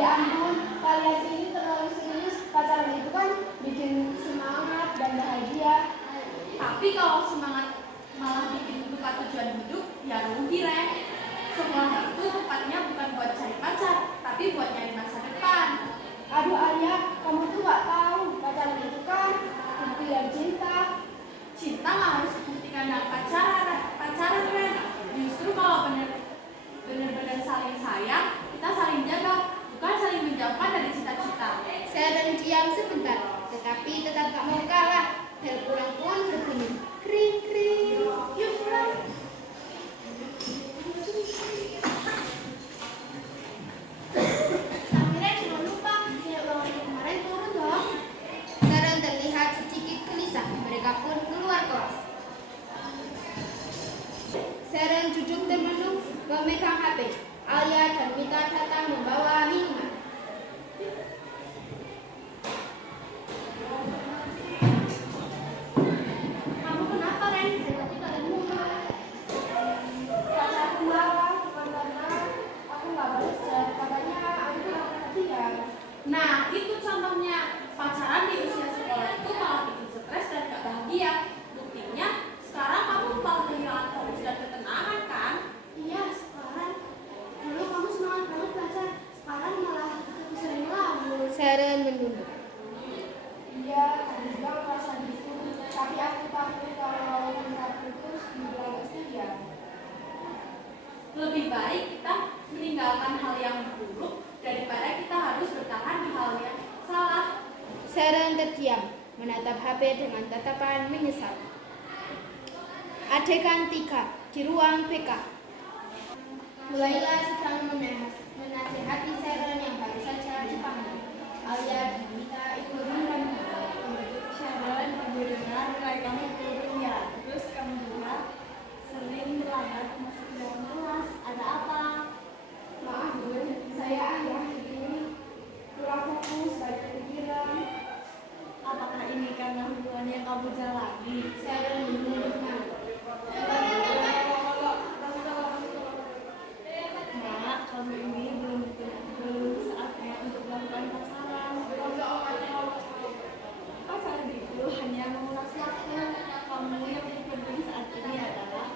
Ya ampun, kalian ini terlalu serius. Pacaran itu kan bikin semangat dan bahagia. Tapi kalau semangat malah bikin lupa tujuan hidup, ya rugi, Ren. Sekolah itu tempatnya bukan buat cari pacar, tapi buat nyari masa depan. Aduh Arya, kamu tuh gak tahu. Pacaran itu kan bukti dari cinta. Cinta nggak harus dibuktikan dengan pacaran, Ren. Justru kalau benar-benar saling sayang, kita saling jaga, bukan saling menjauhkan dari cita-cita. Seren diam sebentar, tetapi tetap gak mau kalah. Bel pulang pun berbunyi kring kring. Yuk pulang. Akhirnya jangan lupa nilai ulangan kemarin turun dong. Seren terlihat sedikit gelisah. Mereka pun keluar kelas. Seren duduk termenung memegang HP. Alia dan Mita datang membawa minuman. Kamu kenapa, Ren? Tadi kalian ngomong. Pacarku marah, bukan karena aku nggak balas chat. Katanya aku kurang perhatian. Nah, itu contohnya. Pacaran di usia sekolah itu malah bikin stres dan gak bahagia. Buktinya, sekarang kamu malah kehilangan fokus dan ketenangan, kan? Iya, sekarang dulu kamu semangat banget belajar. Sekarang malah aku sering ngelamun. Seren menunduk. Iya, tadi bilang merasa gitu. Tapi aku takut kalau kita putus dibilang setia. Lebih baik kita meninggalkan hal yang buruk daripada kita harus bertahan di hal yang salah. Seren terdiam, menatap HP dengan tatapan menyesal. Adegan 3 di ruang BK. Mulailah sedang menasihati Seren yang baru saja dipanggil. Alia dan Mita ikut membantu. Sharon, kamu dengar nilai kamu turun ya. Terus kamu juga sering terlambat masuk ke dalam kelas. Ada apa? Maaf Bun, saya akhir-akhir ini kurang fokus, banyak pikiran. Apakah ini karena hubungan yang kamu jalani? Seren menunduknya. Nak, kamu ini belum saatnya untuk melakukan pacaran. Pacaran itu hanya menguras waktu. Kamu yang penting saat ini adalah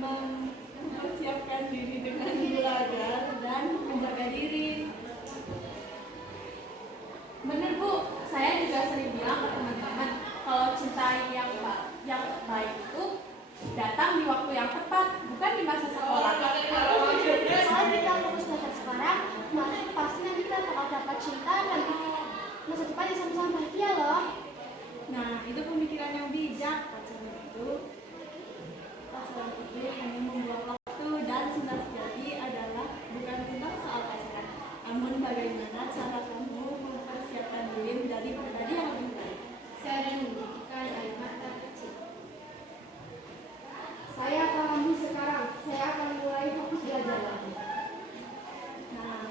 mempersiapkan diri dengan belajar dan menjaga diri. Bener, Bu. Saya juga sering bilang ke teman-teman, kalau cinta yang baik itu datang di waktu yang tepat, bukan di masa sekolah. Kalau kita fokus belajar sekarang, pasti nanti kita bakal dapat cinta dan masa depan yang sama-sama bahagia loh. Nah, itu pemikiran yang bijak. Pacaran itu hanya membuang waktu, dan cinta sejati adalah bukan tentang soal pacaran, namun bagaimana cara kamu mempersiapkan diri menjadi pribadi yang lebih baik. Seren menitikan air mata kecil. Saya pahami sekarang. Saya akan mulai fokus belajar lagi. Nah,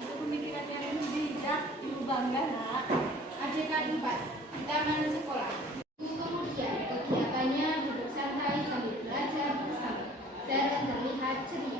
itu pemikiran yang bijak. Ibu bangga, Nak. Adegan 4 di taman sekolah. Kemudian kegiatannya duduk santai sambil belajar bersama. Seren terlihat ceria.